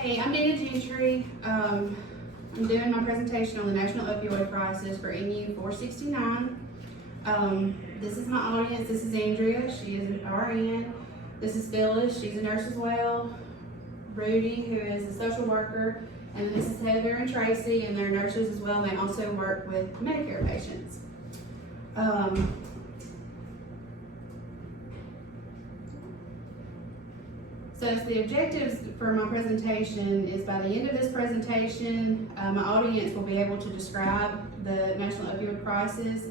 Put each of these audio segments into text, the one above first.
Hey, I'm Deana Gentry. I'm doing my presentation on the National Opioid Crisis for NU 469. This is my audience. This is Andrea. She is an RN. This is Phyllis. She's a nurse as well. Rudy, who is a social worker. And then this is Heather and Tracy, and they're nurses as well. And they also work with Medicare patients. So the objectives for my presentation is by the end of this presentation, my audience will be able to describe the national opioid crisis.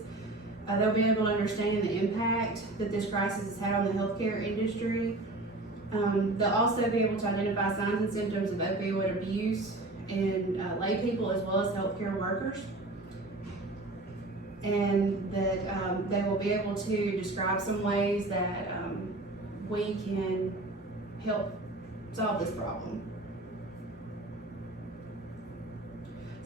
They'll be able to understand the impact that this crisis has had on the healthcare industry. They'll also be able to identify signs and symptoms of opioid abuse in lay people as well as healthcare workers. And that they will be able to describe some ways that we can help solve this problem.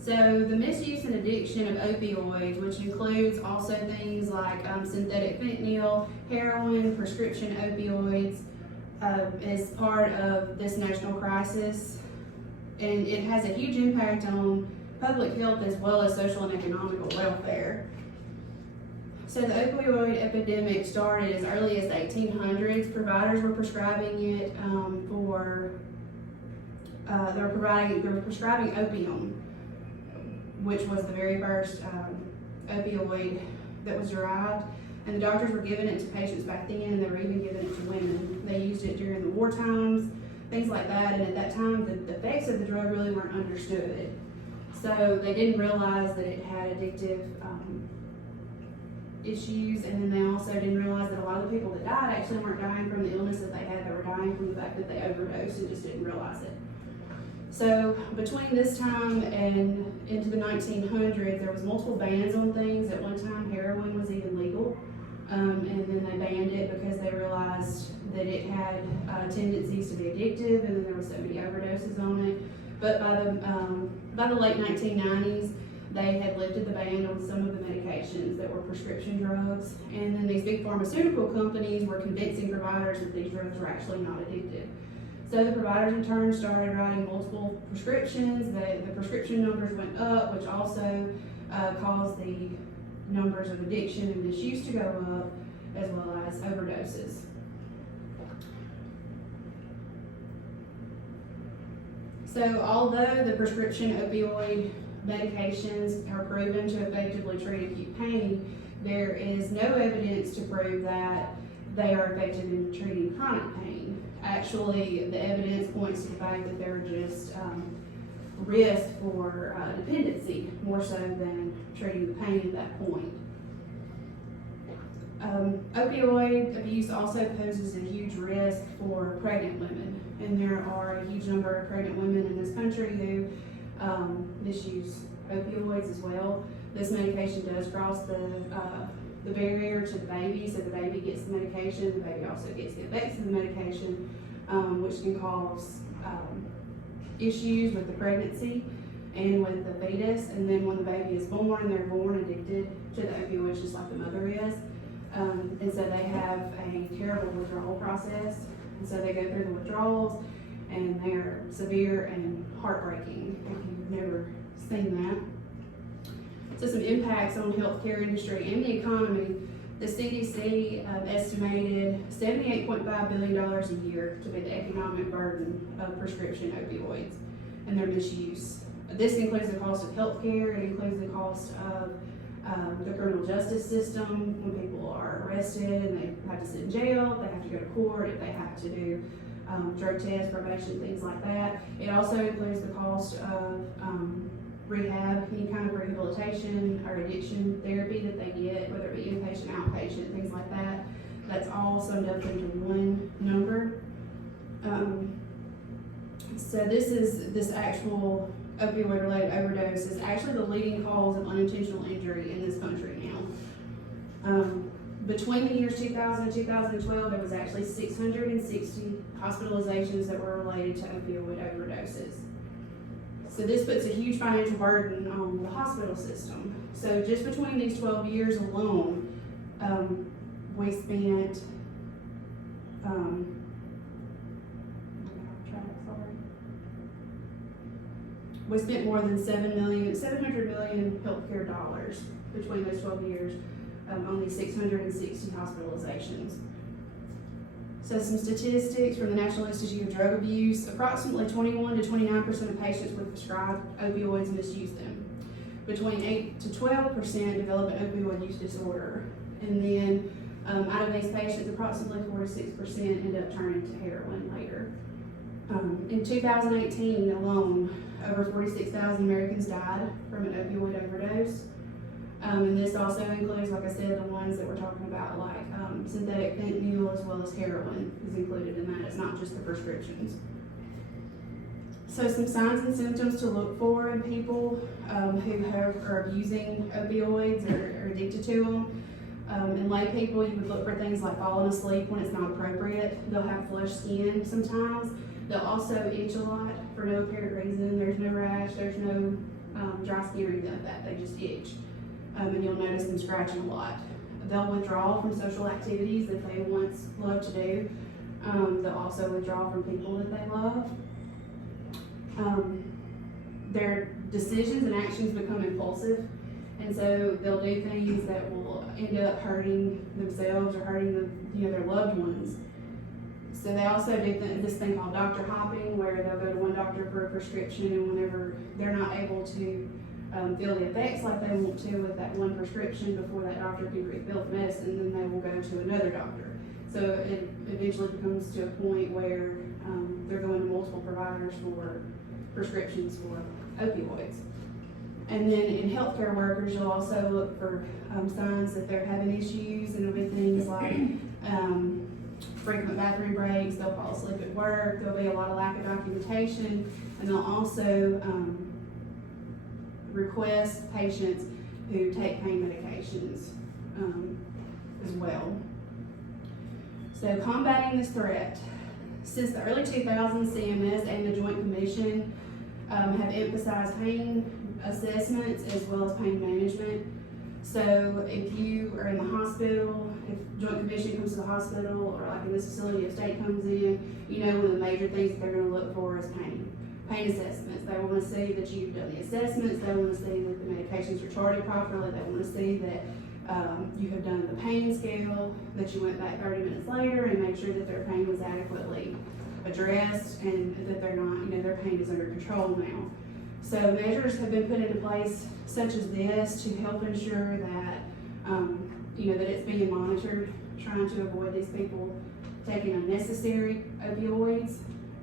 So the misuse and addiction of opioids, which includes also things like synthetic fentanyl, heroin, prescription opioids, is part of this national crisis. And it has a huge impact on public health as well as social and economical welfare. So the opioid epidemic started as early as the 1800s. Providers were prescribing it they were prescribing opium, which was the very first opioid that was derived. And the doctors were giving it to patients back then, and they were even giving it to women. They used it during the war times, things like that. And at that time, the effects of the drug really weren't understood. So they didn't realize that it had addictive issues, and then they also didn't realize that a lot of the people that died actually weren't dying from the illness that they had. They were dying from the fact that they overdosed and just didn't realize it. So between this time and into the 1900s, there was multiple bans on things. At one time, heroin was even legal, and then they banned it because they realized that it had tendencies to be addictive, and then there were so many overdoses on it. But by the late 1990s, they had lifted the ban on some of the medications that were prescription drugs, and then these big pharmaceutical companies were convincing providers that these drugs were actually not addictive. So the providers in turn started writing multiple prescriptions. The prescription numbers went up, which also caused the numbers of addiction and misuse to go up, as well as overdoses. So although the prescription opioid medications are proven to effectively treat acute pain, there is no evidence to prove that they are effective in treating chronic pain. Actually, the evidence points to the fact that they're just risk for dependency, more so than treating the pain at that point. Opioid abuse also poses a huge risk for pregnant women, and there are a huge number of pregnant women in this country who misuse opioids as well. This medication does cross the barrier to the baby, so the baby gets the medication, the baby also gets the effects of the medication, which can cause issues with the pregnancy and with the fetus. And then when the baby is born, they're born addicted to the opioids just like the mother is. And so they have a terrible withdrawal process. And so they go through the withdrawals, and they're severe and heartbreaking if you've never seen that. So some impacts on the healthcare industry and the economy. The CDC estimated $78.5 billion a year to be the economic burden of prescription opioids and their misuse. This includes the cost of healthcare. It includes the cost of the criminal justice system when people are arrested and they have to sit in jail, they have to go to court, if they have to do drug tests, probation, things like that. It also includes the cost of rehab, any kind of rehabilitation or addiction therapy that they get, whether it be inpatient, outpatient, things like that. That's all summed up into one number. So this actual opioid-related overdose is actually the leading cause of unintentional injury in this country now. Between the years 2000 and 2012, there was actually 660 hospitalizations that were related to opioid overdoses. So this puts a huge financial burden on the hospital system. So just between these 12 years alone, we spent We spent more than $700 million healthcare dollars between those 12 years, only 660 hospitalizations. So some statistics from the National Institute of Drug Abuse: approximately 21 to 29% of patients with prescribed opioids misuse them. Between 8 to 12% develop an opioid use disorder. And then out of these patients, approximately 4 to 6% end up turning to heroin later. In 2018 alone, over 46,000 Americans died from an opioid overdose. And this also includes, like I said, the ones that we're talking about, like synthetic fentanyl, as well as heroin is included in that. It's not just the prescriptions. So some signs and symptoms to look for in people who are abusing opioids or addicted to them. In lay people, you would look for things like falling asleep when it's not appropriate. They'll have flushed skin sometimes. They'll also itch a lot for no apparent reason. There's no rash, there's no dry skin or anything like that. They just itch. And you'll notice them scratching a lot. They'll withdraw from social activities that they once loved to do. They'll also withdraw from people that they love. Their decisions and actions become impulsive, and so they'll do things that will end up hurting themselves or hurting their loved ones. So they also do this thing called doctor hopping, where they'll go to one doctor for a prescription, and whenever they're not able to feel the effects like they want to with that one prescription before that doctor can refill the medicine, then they will go to another doctor. So it eventually comes to a point where they're going to multiple providers for prescriptions for opioids. And then in healthcare workers, you'll also look for signs that they're having issues, and it'll be things like frequent bathroom breaks. They'll fall asleep at work. There'll be a lot of lack of documentation, and they'll also request patients who take pain medications as well. So combating this threat. Since the early 2000s, CMS and the Joint Commission have emphasized pain assessments as well as pain management. So if you are in the hospital, if Joint Commission comes to the hospital, or like in this facility, if state comes in, you know one of the major things that they're going to look for is pain assessments. They want to see that you've done the assessments. They want to see that the medications are charted properly. They want to see that you have done the pain scale, that you went back 30 minutes later and made sure that their pain was adequately addressed and that they're not, their pain is under control now. So measures have been put into place such as this to help ensure that, that it's being monitored, trying to avoid these people taking unnecessary opioids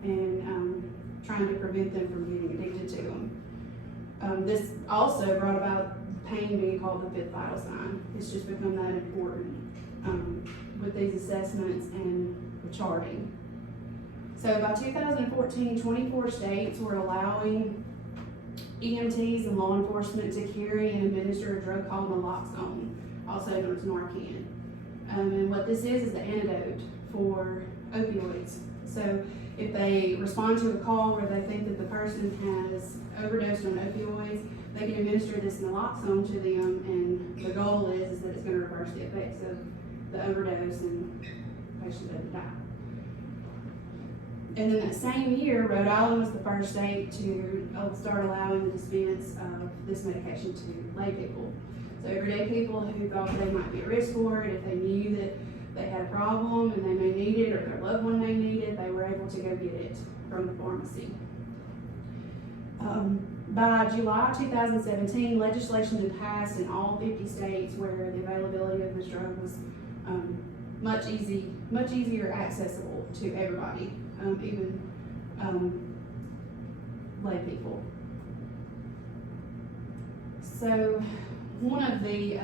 and trying to prevent them from getting addicted to them. This also brought about pain being called the fifth vital sign. It's just become that important with these assessments and the charting. So by 2014, 24 states were allowing EMTs and law enforcement to carry and administer a drug called naloxone, also known as Narcan. And what this is the antidote for opioids. So if they respond to a call where they think that the person has overdosed on opioids, they can administer this naloxone to them, and the goal is that it's going to reverse the effects of the overdose and the patient doesn't die. And then that same year, Rhode Island was the first state to start allowing the dispense of this medication to lay people. So everyday people who thought they might be at risk for it, if they knew that they had a problem and they may need it, or their loved one may need it, they were able to go get it from the pharmacy. By July 2017, legislation had passed in all 50 states where the availability of this drug was much easier accessible to everybody, even lay people. So one of the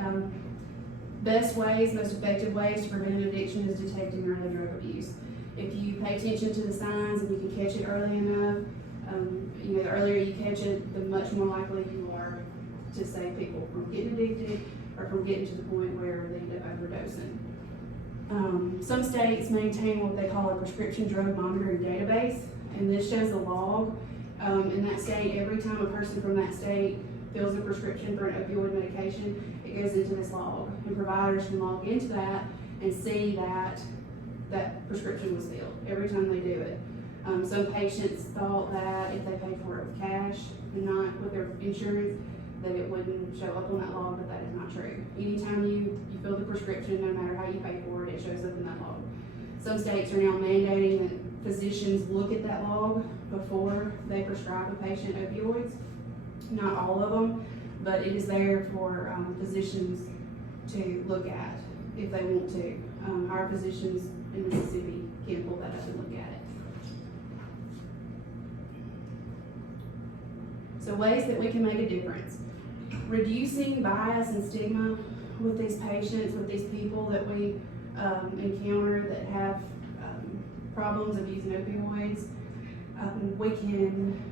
best ways, most effective ways to prevent addiction is detecting early drug abuse. If you pay attention to the signs and you can catch it early enough, the earlier you catch it, the much more likely you are to save people from getting addicted or from getting to the point where they end up overdosing. Some states maintain what they call a prescription drug monitoring database, and this shows a log in that state. Every time a person from that state fills a prescription for an opioid medication, it goes into this log, and providers can log into that and see that that prescription was filled every time they do it. Some patients thought that if they paid for it with cash and not with their insurance, that it wouldn't show up on that log, but that is not true. Anytime you fill the prescription, no matter how you pay for it, it shows up in that log. Some states are now mandating that physicians look at that log before they prescribe a patient opioids. Not all of them, but it is there for physicians to look at if they want to. Our physicians in Mississippi can pull that up and look at it. So ways that we can make a difference. Reducing bias and stigma with these patients, with these people that we encounter that have problems of using opioids. We can,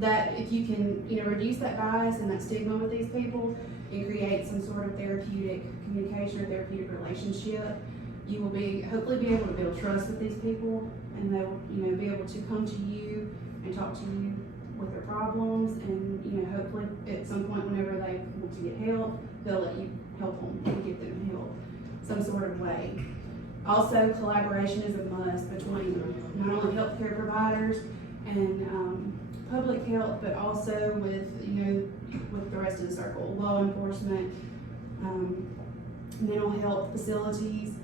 if you can, reduce that bias and that stigma with these people and create some sort of therapeutic communication or therapeutic relationship, you will hopefully be able to build trust with these people, and they will, be able to come to you and talk to you with their problems, and hopefully at some point whenever they want to get help, they'll let you help them and get them help some sort of way. Also, collaboration is a must between not only healthcare providers and public health, but also with with the rest of the circle, law enforcement, mental health facilities,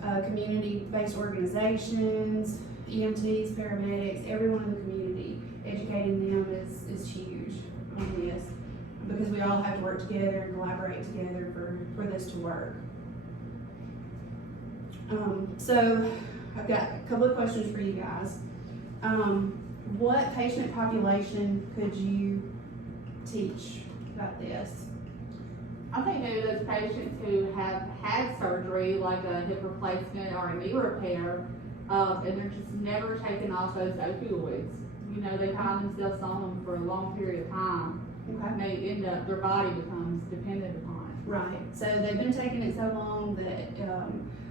community-based organizations, EMTs, paramedics, everyone in the community. Educating them is huge on this, because we all have to work together and collaborate together for this to work. So I've got a couple of questions for you guys. What patient population could you teach about this? I think maybe those patients who have had surgery, like a hip replacement or a knee repair, and they're just never taking off those opioids. They find themselves on them for a long period of time. Okay. And they end up, their body becomes dependent upon it. Right. So they've been taking it so long that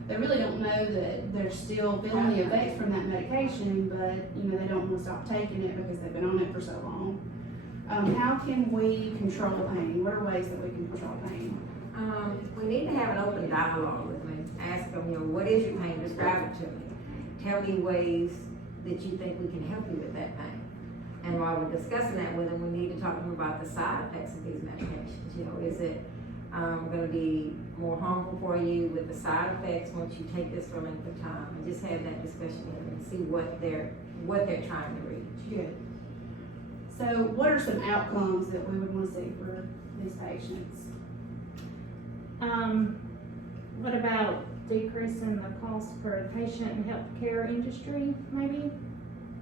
they really don't know that they're still feeling the effects from that medication, but they don't want to stop taking it because they've been on it for so long. How can we control pain? What are ways that we can control pain? We need to have an open dialogue with them. Ask them, what is your pain? Describe it to me. Tell me ways that you think we can help you with that pain. And while we're discussing that with them, we need to talk to them about the side effects of these medications. Is it going to be more harmful for you with the side effects once you take this for a length of time? And just have that discussion with them and see what they're trying to reach. Good. So what are some outcomes that we would want to see for these patients? What about decreasing the cost for the patient and healthcare industry, maybe?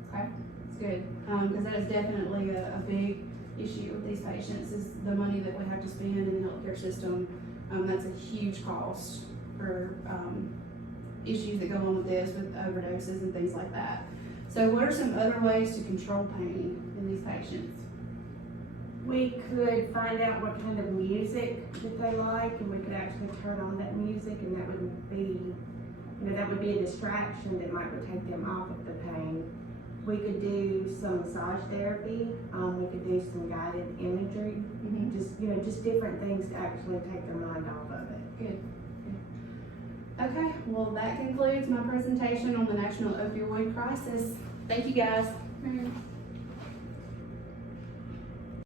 Okay, that's good. Because that is definitely a big issue with these patients, is the money that we have to spend in the healthcare system. That's a huge cost for issues that go on with this, with overdoses and things like that. So what are some other ways to control pain in these patients? We could find out what kind of music that they like, and we could actually turn on that music, and that would be, that would be a distraction that might take them off of the pain. We could do some massage therapy. We could do some guided imagery. Just different things to actually take their mind off of it. Good. Okay, well that concludes my presentation on the National Opioid Crisis. Thank you guys.